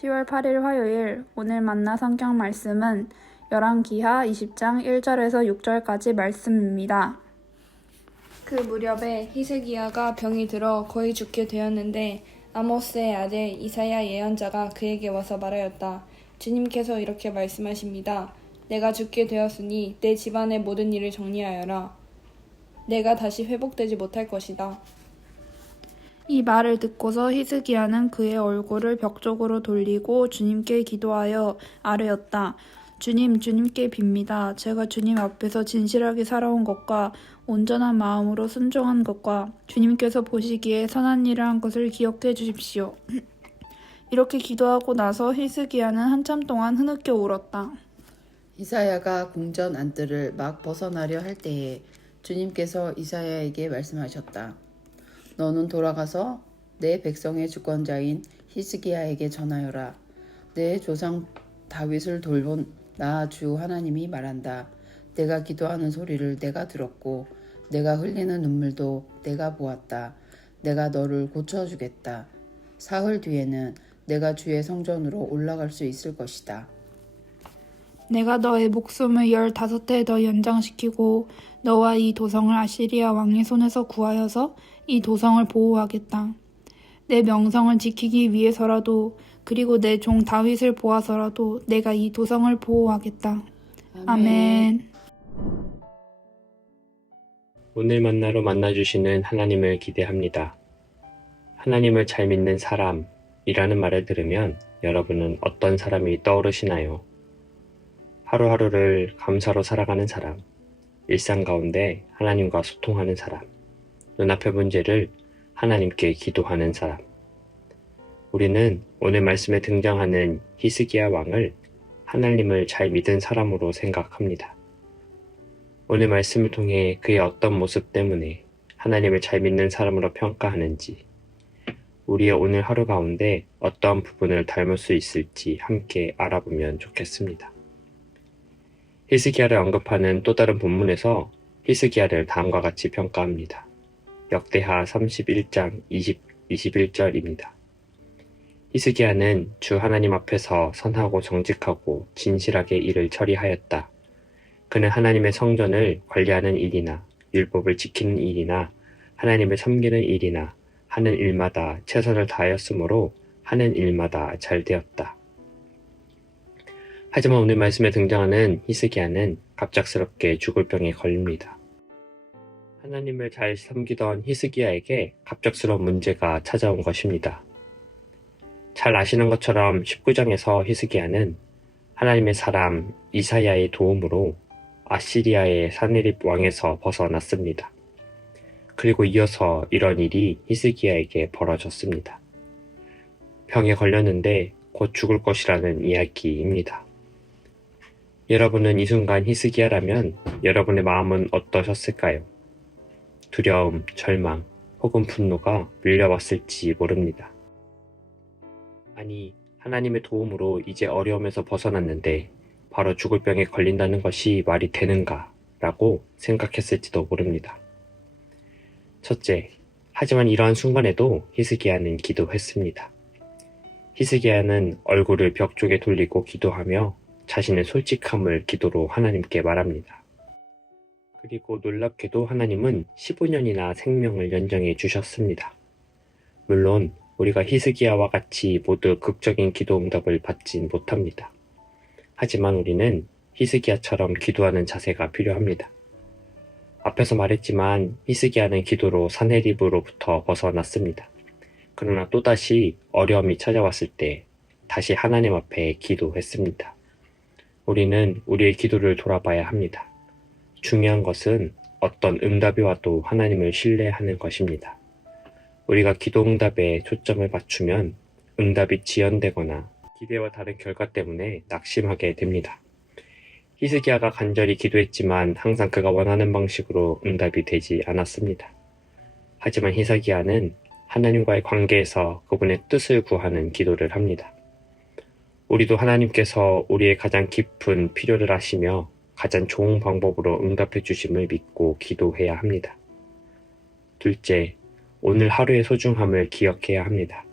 10월 8일 화요일 오늘 만나 성경 말씀은 열왕기하 20장 1절에서 6절까지 말씀입니다. 그 무렵에 히스기야가 병이 들어 거의 죽게 되었는데 아모스의 아들 이사야 예언자가 그에게 와서 말하였다. 주님께서 이렇게 말씀하십니다. 내가 죽게 되었으니 내 집안의 모든 일을 정리하여라. 내가 다시 회복되지 못할 것이다. 이 말을 듣고서 히스기야는 그의 얼굴을 벽 쪽으로 돌리고 주님께 기도하여 아뢰었다. 주님께 빕니다. 제가 주님 앞에서 진실하게 살아온 것과 온전한 마음으로 순종한 것과 주님께서 보시기에 선한 일을 한 것을 기억해 주십시오. 이렇게 기도하고 나서 히스기야는 한참 동안 흐느껴 울었다. 이사야가 궁전 안뜰을 막 벗어나려 할 때에 주님께서 이사야에게 말씀하셨다. 너는 돌아가서 내 백성의 주권자인 히스기야에게 전하여라. 내 조상 다윗을 돌본 나 주 하나님이 말한다. 내가 기도하는 소리를 내가 들었고 내가 흘리는 눈물도 내가 보았다. 내가 너를 고쳐주겠다. 사흘 뒤에는 내가 주의 성전으로 올라갈 수 있을 것이다. 내가 너의 목숨을 15해 더 연장시키고 너와 이 도성을 아시리아 왕의 손에서 구하여서 이 도성을 보호하겠다. 내 명성을 지키기 위해서라도 그리고 내 종 다윗을 보아서라도 내가 이 도성을 보호하겠다. 아멘. 오늘 만나로 만나주시는 하나님을 기대합니다. 하나님을 잘 믿는 사람이라는 말을 들으면 여러분은 어떤 사람이 떠오르시나요? 하루하루를 감사로 살아가는 사람, 일상 가운데 하나님과 소통하는 사람, 눈앞의 문제를 하나님께 기도하는 사람. 우리는 오늘 말씀에 등장하는 히스기야 왕을 하나님을 잘 믿은 사람으로 생각합니다. 오늘 말씀을 통해 그의 어떤 모습 때문에 하나님을 잘 믿는 사람으로 평가하는지, 우리의 오늘 하루 가운데 어떤 부분을 닮을 수 있을지 함께 알아보면 좋겠습니다. 히스기야를 언급하는 또 다른 본문에서 히스기야를 다음과 같이 평가합니다. 역대하 31장 21절입니다. 히스기야는 주 하나님 앞에서 선하고 정직하고 진실하게 일을 처리하였다. 그는 하나님의 성전을 관리하는 일이나 율법을 지키는 일이나 하나님을 섬기는 일이나 하는 일마다 최선을 다하였으므로 하는 일마다 잘 되었다. 하지만 오늘 말씀에 등장하는 히스기야는 갑작스럽게 죽을 병에 걸립니다. 하나님을 잘 섬기던 히스기야에게 갑작스러운 문제가 찾아온 것입니다. 잘 아시는 것처럼 19장에서 히스기야는 하나님의 사람 이사야의 도움으로 아시리아의 사네립 왕에서 벗어났습니다. 그리고 이어서 이런 일이 히스기야에게 벌어졌습니다. 병에 걸렸는데 곧 죽을 것이라는 이야기입니다. 여러분은 이 순간 히스기야라면 여러분의 마음은 어떠셨을까요? 두려움, 절망, 혹은 분노가 밀려왔을지 모릅니다. 아니, 하나님의 도움으로 이제 어려움에서 벗어났는데 바로 죽을 병에 걸린다는 것이 말이 되는가? 라고 생각했을지도 모릅니다. 첫째, 하지만 이러한 순간에도 히스기야는 기도했습니다. 히스기야는 얼굴을 벽 쪽에 돌리고 기도하며 자신의 솔직함을 기도로 하나님께 말합니다. 그리고 놀랍게도 하나님은 15년이나 생명을 연장해 주셨습니다. 물론 우리가 히스기야와 같이 모두 극적인 기도 응답을 받진 못합니다. 하지만 우리는 히스기야처럼 기도하는 자세가 필요합니다. 앞에서 말했지만 히스기야는 기도로 사네립으로부터 벗어났습니다. 그러나 또다시 어려움이 찾아왔을 때 다시 하나님 앞에 기도했습니다. 우리는 우리의 기도를 돌아봐야 합니다. 중요한 것은 어떤 응답이 와도 하나님을 신뢰하는 것입니다. 우리가 기도 응답에 초점을 맞추면 응답이 지연되거나 기대와 다른 결과 때문에 낙심하게 됩니다. 히스기야가 간절히 기도했지만 항상 그가 원하는 방식으로 응답이 되지 않았습니다. 하지만 히스기야는 하나님과의 관계에서 그분의 뜻을 구하는 기도를 합니다. 우리도 하나님께서 우리의 가장 깊은 필요를 아시며 가장 좋은 방법으로 응답해 주심을 믿고 기도해야 합니다. 둘째, 오늘 하루의 소중함을 기억해야 합니다.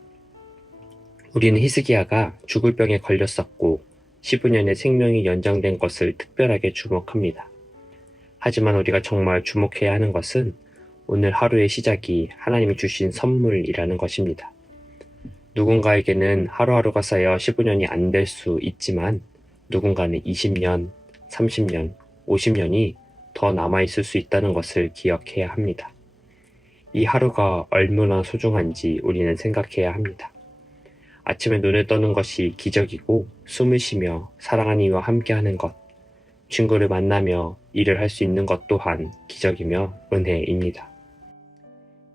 우리는 히스기야가 죽을 병에 걸렸었고 15년의 생명이 연장된 것을 특별하게 주목합니다. 하지만 우리가 정말 주목해야 하는 것은 오늘 하루의 시작이 하나님이 주신 선물이라는 것입니다. 누군가에게는 하루하루가 쌓여 15년이 안 될 수 있지만 누군가는 20년, 30년, 50년이 더 남아있을 수 있다는 것을 기억해야 합니다. 이 하루가 얼마나 소중한지 우리는 생각해야 합니다. 아침에 눈을 떠는 것이 기적이고 숨을 쉬며 사랑하는 이와 함께하는 것, 친구를 만나며 일을 할 수 있는 것 또한 기적이며 은혜입니다.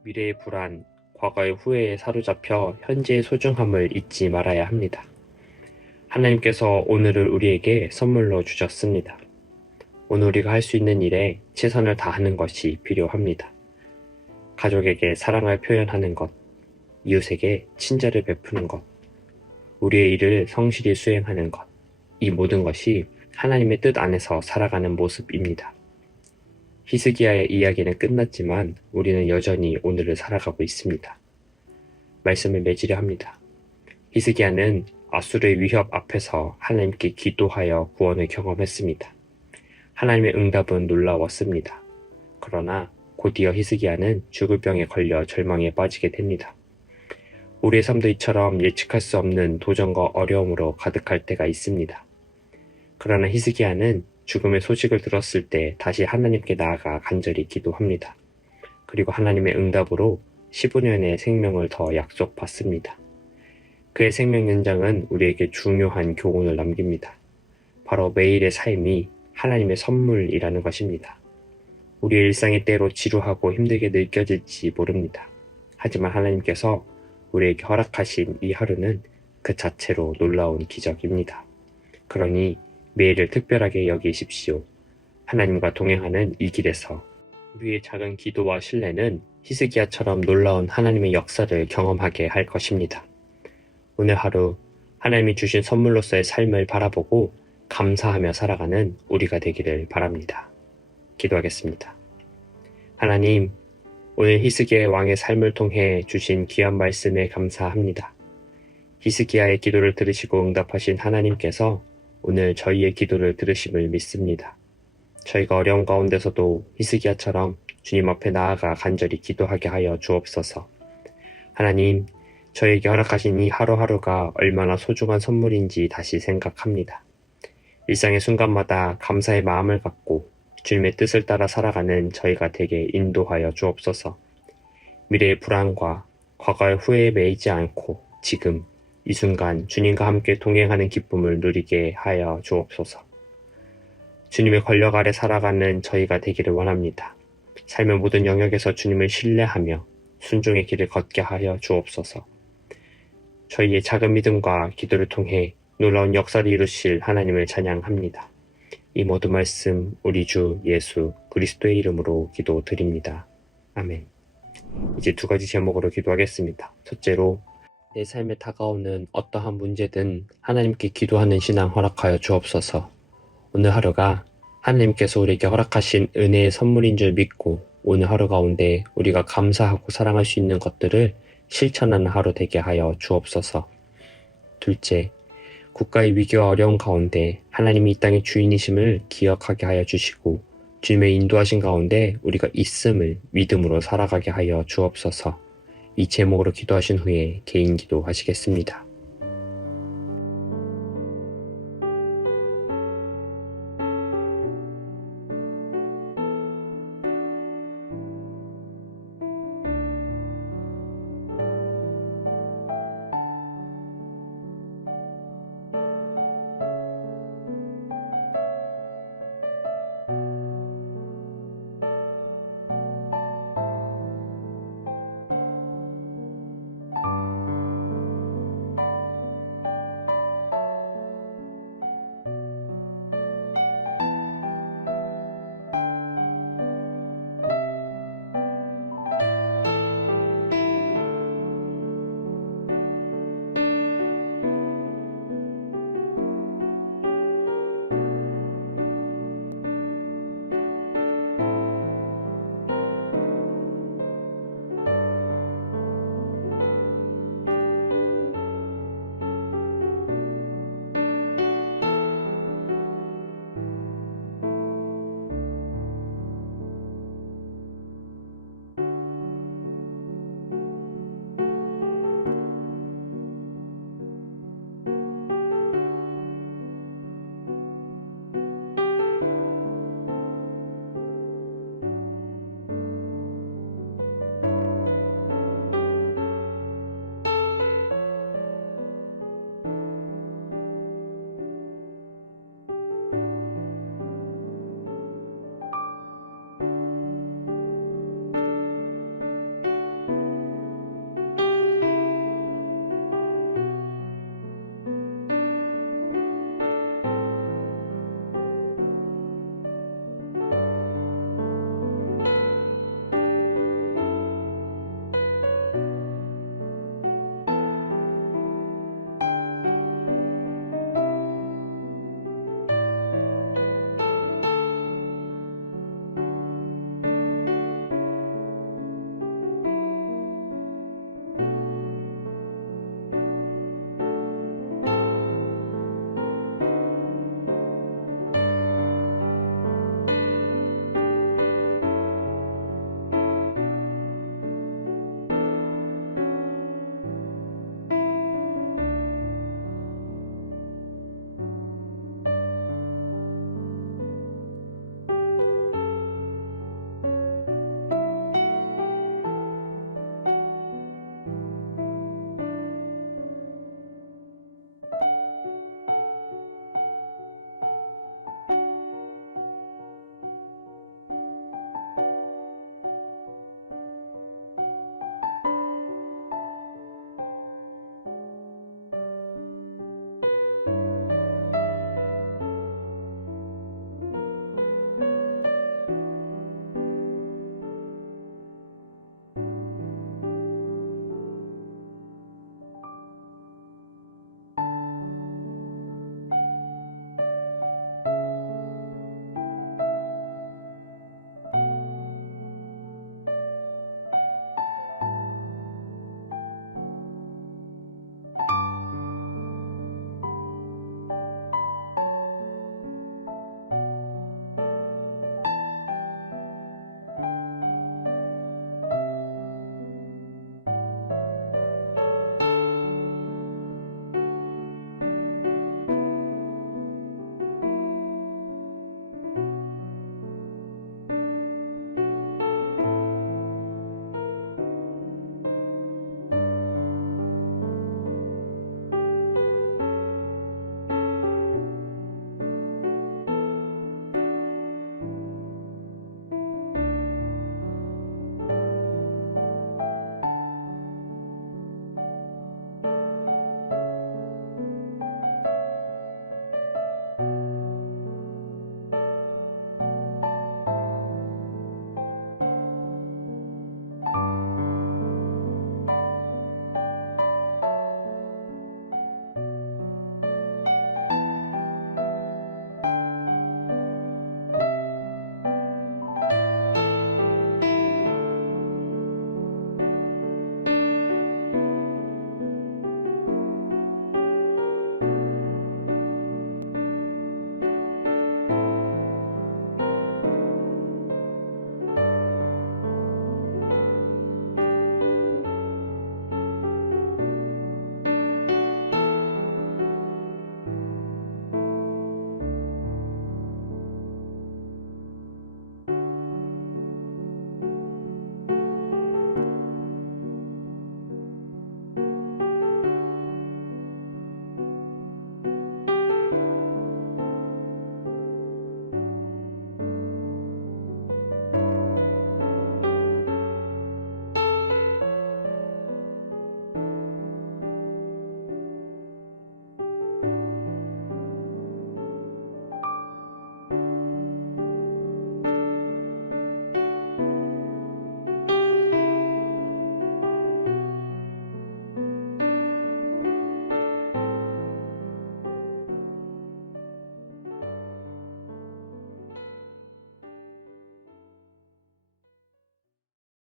미래의 불안, 과거의 후회에 사로잡혀 현재의 소중함을 잊지 말아야 합니다. 하나님께서 오늘을 우리에게 선물로 주셨습니다. 오늘 우리가 할 수 있는 일에 최선을 다하는 것이 필요합니다. 가족에게 사랑을 표현하는 것, 이웃에게 친절을 베푸는 것, 우리의 일을 성실히 수행하는 것, 이 모든 것이 하나님의 뜻 안에서 살아가는 모습입니다. 히스기야의 이야기는 끝났지만 우리는 여전히 오늘을 살아가고 있습니다. 말씀을 맺으려 합니다. 히스기야는 아수르의 위협 앞에서 하나님께 기도하여 구원을 경험했습니다. 하나님의 응답은 놀라웠습니다. 그러나 곧이어 히스기야는 죽을 병에 걸려 절망에 빠지게 됩니다. 우리의 삶도 이처럼 예측할 수 없는 도전과 어려움으로 가득할 때가 있습니다. 그러나 히스기야는 죽음의 소식을 들었을 때 다시 하나님께 나아가 간절히 기도합니다. 그리고 하나님의 응답으로 15년의 생명을 더 약속받습니다. 그의 생명 연장은 우리에게 중요한 교훈을 남깁니다. 바로 매일의 삶이 하나님의 선물이라는 것입니다. 우리의 일상이 때로 지루하고 힘들게 느껴질지 모릅니다. 하지만 하나님께서 우리에게 허락하신 이 하루는 그 자체로 놀라운 기적입니다. 그러니 매일을 특별하게 여기십시오. 하나님과 동행하는 이 길에서 우리의 작은 기도와 신뢰는 히스기야처럼 놀라운 하나님의 역사를 경험하게 할 것입니다. 오늘 하루 하나님이 주신 선물로서의 삶을 바라보고 감사하며 살아가는 우리가 되기를 바랍니다. 기도하겠습니다. 하나님, 오늘 히스기야의 왕의 삶을 통해 주신 귀한 말씀에 감사합니다. 히스기야의 기도를 들으시고 응답하신 하나님께서 오늘 저희의 기도를 들으심을 믿습니다. 저희가 어려운 가운데서도 히스기야처럼 주님 앞에 나아가 간절히 기도하게 하여 주옵소서. 하나님, 저에게 허락하신 이 하루하루가 얼마나 소중한 선물인지 다시 생각합니다. 일상의 순간마다 감사의 마음을 갖고 주님의 뜻을 따라 살아가는 저희가 되게 인도하여 주옵소서. 미래의 불안과 과거의 후회에 매이지 않고 지금 이 순간 주님과 함께 동행하는 기쁨을 누리게 하여 주옵소서. 주님의 권력 아래 살아가는 저희가 되기를 원합니다. 삶의 모든 영역에서 주님을 신뢰하며 순종의 길을 걷게 하여 주옵소서. 저희의 작은 믿음과 기도를 통해 놀라운 역사를 이루실 하나님을 찬양합니다. 이 모든 말씀 우리 주 예수 그리스도의 이름으로 기도드립니다. 아멘. 이제 두 가지 제목으로 기도하겠습니다. 첫째로 내 삶에 다가오는 어떠한 문제든 하나님께 기도하는 신앙 허락하여 주옵소서. 오늘 하루가 하나님께서 우리에게 허락하신 은혜의 선물인 줄 믿고 오늘 하루 가운데 우리가 감사하고 사랑할 수 있는 것들을 실천하는 하루 되게 하여 주옵소서. 둘째, 국가의 위기와 어려운 가운데 하나님이 이 땅의 주인이심을 기억하게 하여 주시고 주님의 인도하신 가운데 우리가 있음을 믿음으로 살아가게 하여 주옵소서. 이 제목으로 기도하신 후에 개인 기도 하시겠습니다.